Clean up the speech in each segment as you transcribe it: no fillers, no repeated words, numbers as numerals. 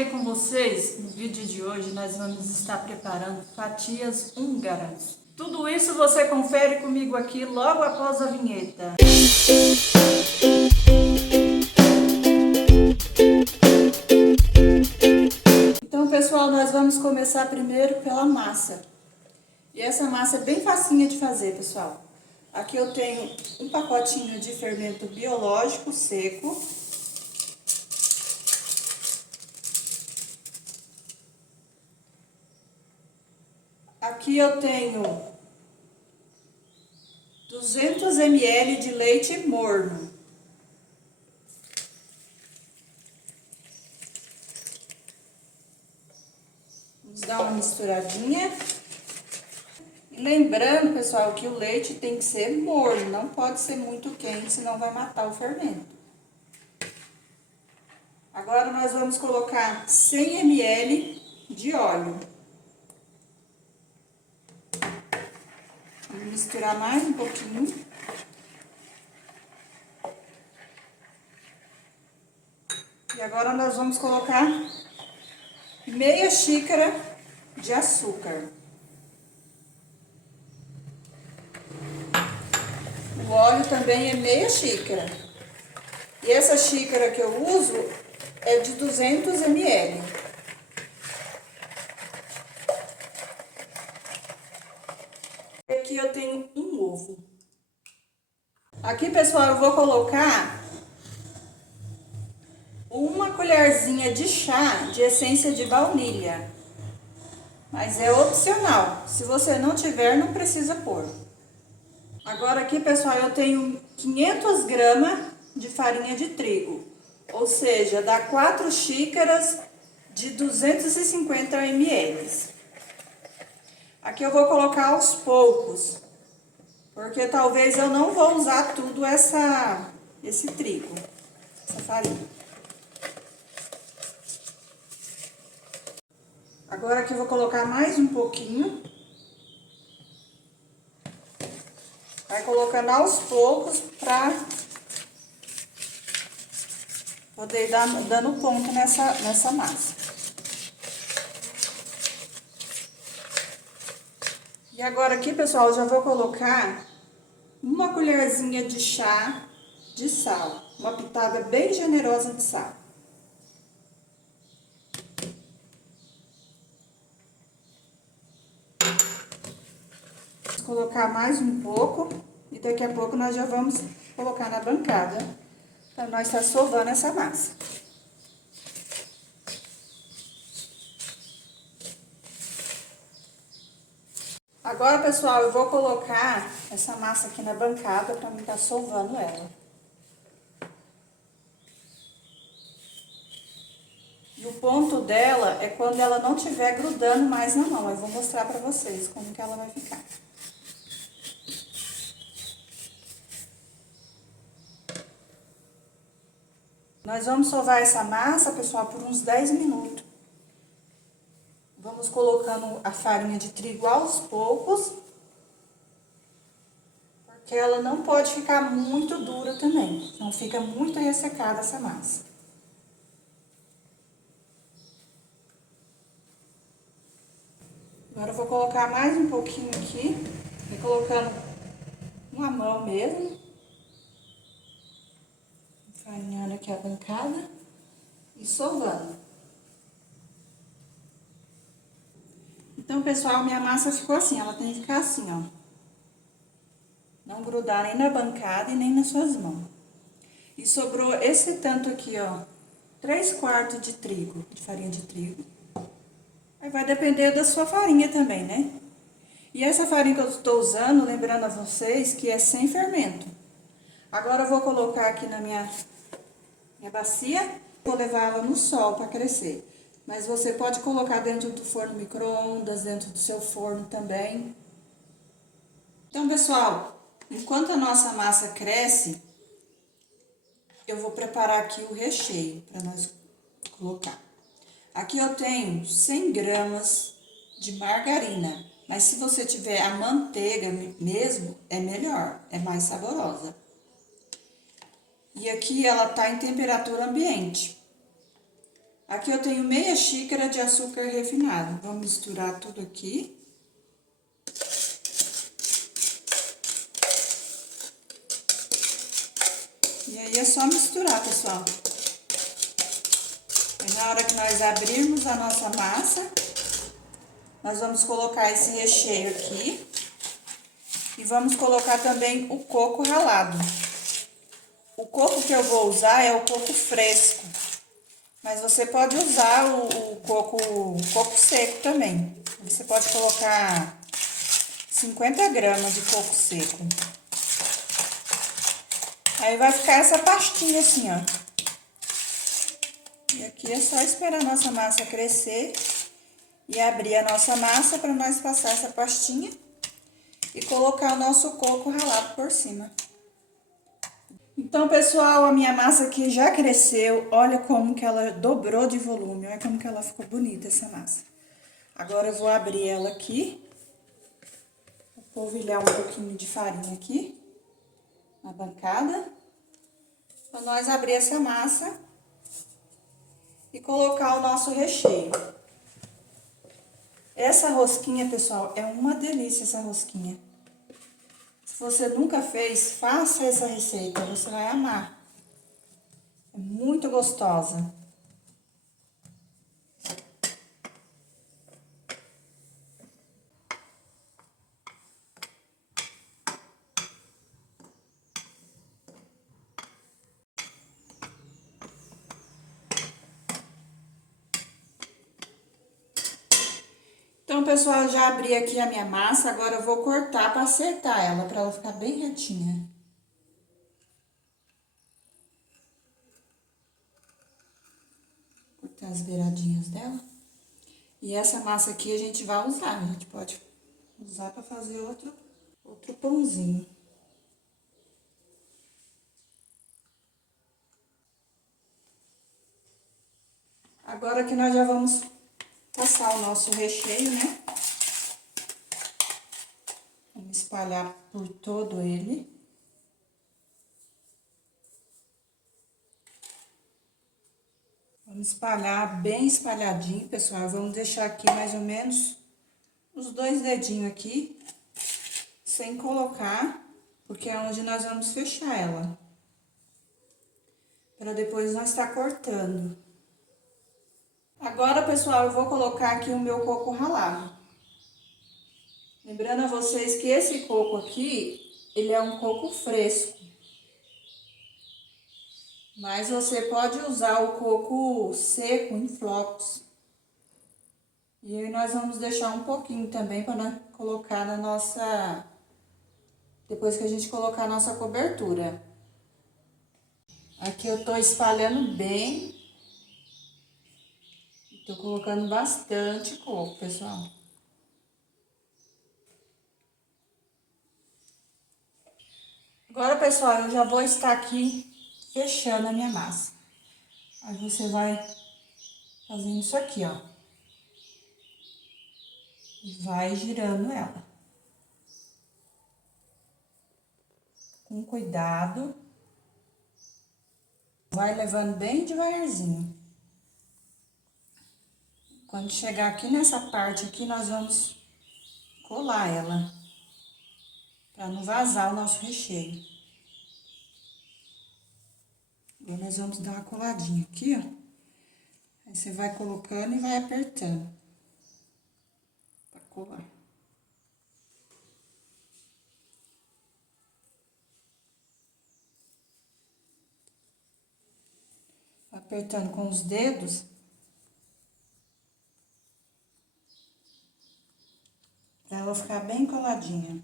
bem com vocês? No vídeo de hoje nós vamos estar preparando fatias húngaras. Tudo isso você confere comigo aqui logo após a vinheta. Então, pessoal, nós vamos começar primeiro pela massa. E essa massa é bem facinha de fazer, pessoal. Aqui eu tenho um pacotinho de fermento biológico seco. Aqui eu tenho 200 ml de leite morno. Vamos dar uma misturadinha. E lembrando, pessoal, que o leite tem que ser morno, não pode ser muito quente, senão vai matar o fermento. Agora nós vamos colocar 100 ml de óleo. Vamos misturar mais um pouquinho. E agora nós vamos colocar meia xícara de açúcar. O óleo também é meia xícara. E essa xícara que eu uso é de 200 ml. Aqui eu tenho um ovo. Aqui, pessoal, eu vou colocar uma colherzinha de chá de essência de baunilha. Mas é opcional. Se você não tiver, não precisa pôr. Agora aqui, pessoal, eu tenho 500 gramas de farinha de trigo. Ou seja, dá 4 xícaras de 250 ml. Aqui eu vou colocar aos poucos, porque talvez eu não vou usar tudo esse trigo, essa farinha. Agora aqui eu vou colocar mais um pouquinho. Vai colocando aos poucos pra poder ir dando ponto nessa massa. E agora aqui, pessoal, eu já vou colocar uma colherzinha de chá de sal. Uma pitada bem generosa de sal. Vou colocar mais um pouco e daqui a pouco nós já vamos colocar na bancada para nós estar sovando essa massa. Agora, pessoal, eu vou colocar essa massa aqui na bancada para mim estar sovando ela. E o ponto dela é quando ela não estiver grudando mais na mão. Eu vou mostrar para vocês como que ela vai ficar. Nós vamos sovar essa massa, pessoal, por uns 10 minutos. Vamos colocando a farinha de trigo aos poucos, porque ela não pode ficar muito dura também, não fica muito ressecada essa massa. Agora eu vou colocar mais um pouquinho aqui, e colocando uma mão mesmo, farinhando aqui a bancada e sovando. Então, pessoal, minha massa ficou assim, ela tem que ficar assim, ó. Não grudar nem na bancada e nem nas suas mãos. E sobrou esse tanto aqui, ó, 3/4 de trigo, de farinha de trigo. Aí vai depender da sua farinha também, né? E essa farinha que eu estou usando, lembrando a vocês que é sem fermento. Agora eu vou colocar aqui na minha bacia, vou levar ela no sol para crescer. Mas você pode colocar dentro do forno micro-ondas, dentro do seu forno também. Então, pessoal, enquanto a nossa massa cresce, eu vou preparar aqui o recheio para nós colocar. Aqui eu tenho 100 gramas de margarina, mas se você tiver a manteiga mesmo, é melhor, é mais saborosa. E aqui ela tá em temperatura ambiente. Aqui eu tenho meia xícara de açúcar refinado. Vamos misturar tudo aqui. E aí é só misturar, pessoal. E na hora que nós abrirmos a nossa massa, nós vamos colocar esse recheio aqui. E vamos colocar também o coco ralado. O coco que eu vou usar é o coco fresco. Mas você pode usar o coco seco também. Você pode colocar 50 gramas de coco seco. Aí vai ficar essa pastinha assim, ó. E aqui é só esperar a nossa massa crescer e abrir a nossa massa para nós passar essa pastinha e colocar o nosso coco ralado por cima. Então, pessoal, a minha massa aqui já cresceu. Olha como que ela dobrou de volume. Olha como que ela ficou bonita, essa massa. Agora, eu vou abrir ela aqui. Vou polvilhar um pouquinho de farinha aqui na bancada. Para nós abrir essa massa e colocar o nosso recheio. Essa rosquinha, pessoal, é uma delícia essa rosquinha. Se você nunca fez, faça essa receita, você vai amar. É muito gostosa. Então, pessoal, eu já abri aqui a minha massa, agora eu vou cortar para acertar ela, para ela ficar bem retinha. Cortar as beiradinhas dela. E essa massa aqui a gente vai usar, a gente pode usar para fazer outro pãozinho. Agora que nós já vamos passar o nosso recheio, né? Vamos espalhar por todo ele. Vamos espalhar bem espalhadinho, pessoal. Vamos deixar aqui mais ou menos os 2 dedinhos aqui, sem colocar, porque é onde nós vamos fechar ela. Para depois nós estar cortando. Agora, pessoal, eu vou colocar aqui o meu coco ralado. Lembrando a vocês que esse coco aqui, ele é um coco fresco. Mas você pode usar o coco seco em flocos. E aí nós vamos deixar um pouquinho também para colocar na nossa... Depois que a gente colocar a nossa cobertura. Aqui eu tô espalhando bem. Tô colocando bastante coco, pessoal. Agora, pessoal, eu já vou estar aqui fechando a minha massa. Aí você vai fazendo isso aqui, ó. E vai girando ela. Com cuidado. Vai levando bem devagarzinho. Quando chegar aqui nessa parte aqui, nós vamos colar ela. Pra não vazar o nosso recheio. Agora, nós vamos dar uma coladinha aqui, ó. Aí, você vai colocando e vai apertando. Pra colar. Apertando com os dedos. Pra ela ficar bem coladinha.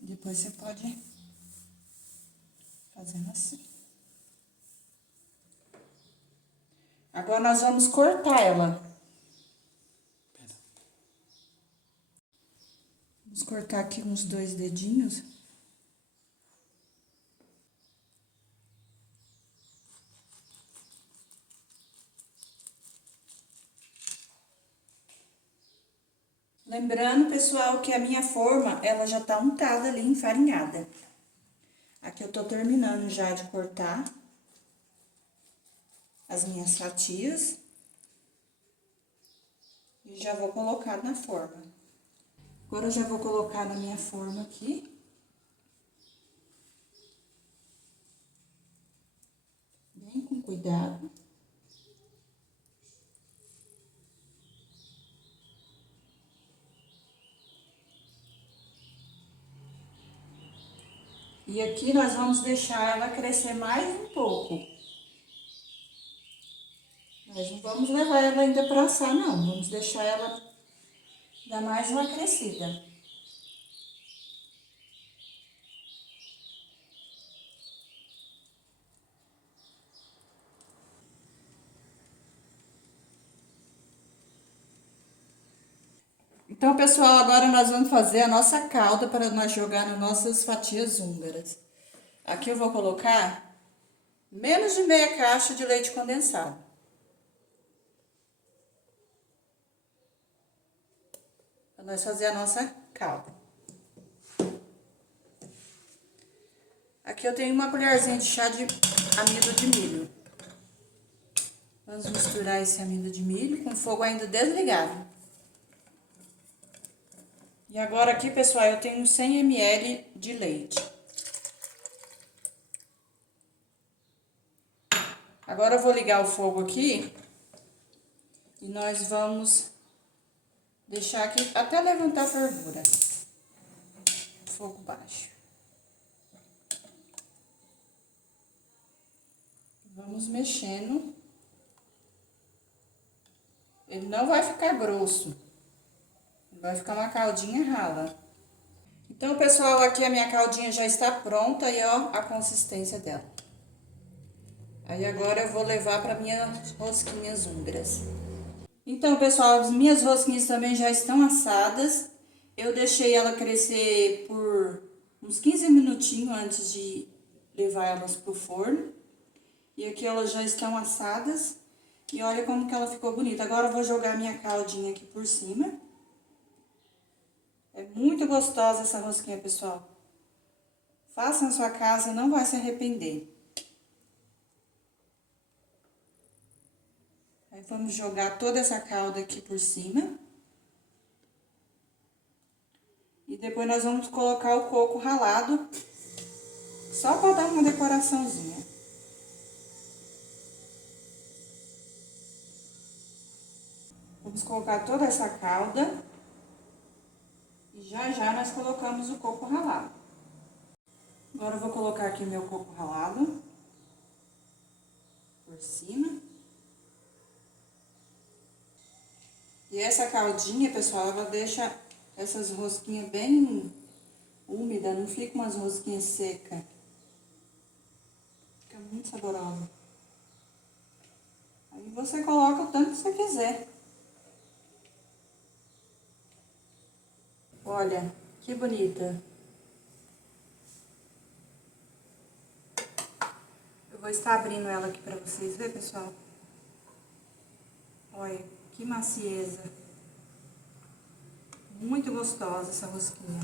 Depois você pode fazendo assim. Agora nós vamos cortar ela. Vamos cortar aqui uns 2 dedinhos. Lembrando, pessoal, que a minha forma, ela já tá untada ali, enfarinhada. Aqui eu tô terminando já de cortar as minhas fatias. E já vou colocar na forma. Agora eu já vou colocar na minha forma aqui. Bem com cuidado. E aqui nós vamos deixar ela crescer mais um pouco. Nós não vamos levar ela ainda para assar, não. Vamos deixar ela dar mais uma crescida. Então, pessoal, agora nós vamos fazer a nossa calda para nós jogar nas nossas fatias húngaras. Aqui eu vou colocar menos de meia caixa de leite condensado. Para nós fazer a nossa calda. Aqui eu tenho uma colherzinha de chá de amido de milho. Vamos misturar esse amido de milho com o fogo ainda desligado. E agora aqui, pessoal, eu tenho 100 ml de leite. Agora eu vou ligar o fogo aqui e nós vamos deixar aqui até levantar a fervura. Fogo baixo. Vamos mexendo. Ele não vai ficar grosso. Vai ficar uma caldinha rala. Então, pessoal, aqui a minha caldinha já está pronta e ó a consistência dela. Aí agora eu vou levar para minhas rosquinhas húngaras. Então, pessoal, as minhas rosquinhas também já estão assadas. Eu deixei ela crescer por uns 15 minutinhos antes de levar elas pro forno. E aqui elas já estão assadas. E olha como que ela ficou bonita. Agora eu vou jogar minha caldinha aqui por cima. É muito gostosa essa rosquinha, pessoal. Faça na sua casa, não vai se arrepender. Aí vamos jogar toda essa calda aqui por cima. E depois nós vamos colocar o coco ralado, só para dar uma decoraçãozinha. Vamos colocar toda essa calda. E já nós colocamos o coco ralado. Agora eu vou colocar aqui meu coco ralado por cima. E essa caldinha, pessoal, ela deixa essas rosquinhas bem úmidas, não fica umas rosquinhas secas. Fica muito saborosa. Aí você coloca o tanto que você quiser. Olha, que bonita. Eu vou estar abrindo ela aqui pra vocês verem, pessoal. Olha, que macieza. Muito gostosa essa rosquinha.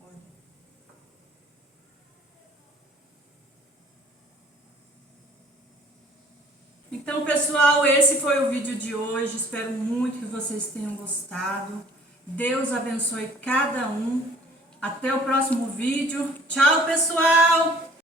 Olha. Então, pessoal, esse foi o vídeo de hoje. Espero muito que vocês tenham gostado. Deus abençoe cada um. Até o próximo vídeo. Tchau, pessoal!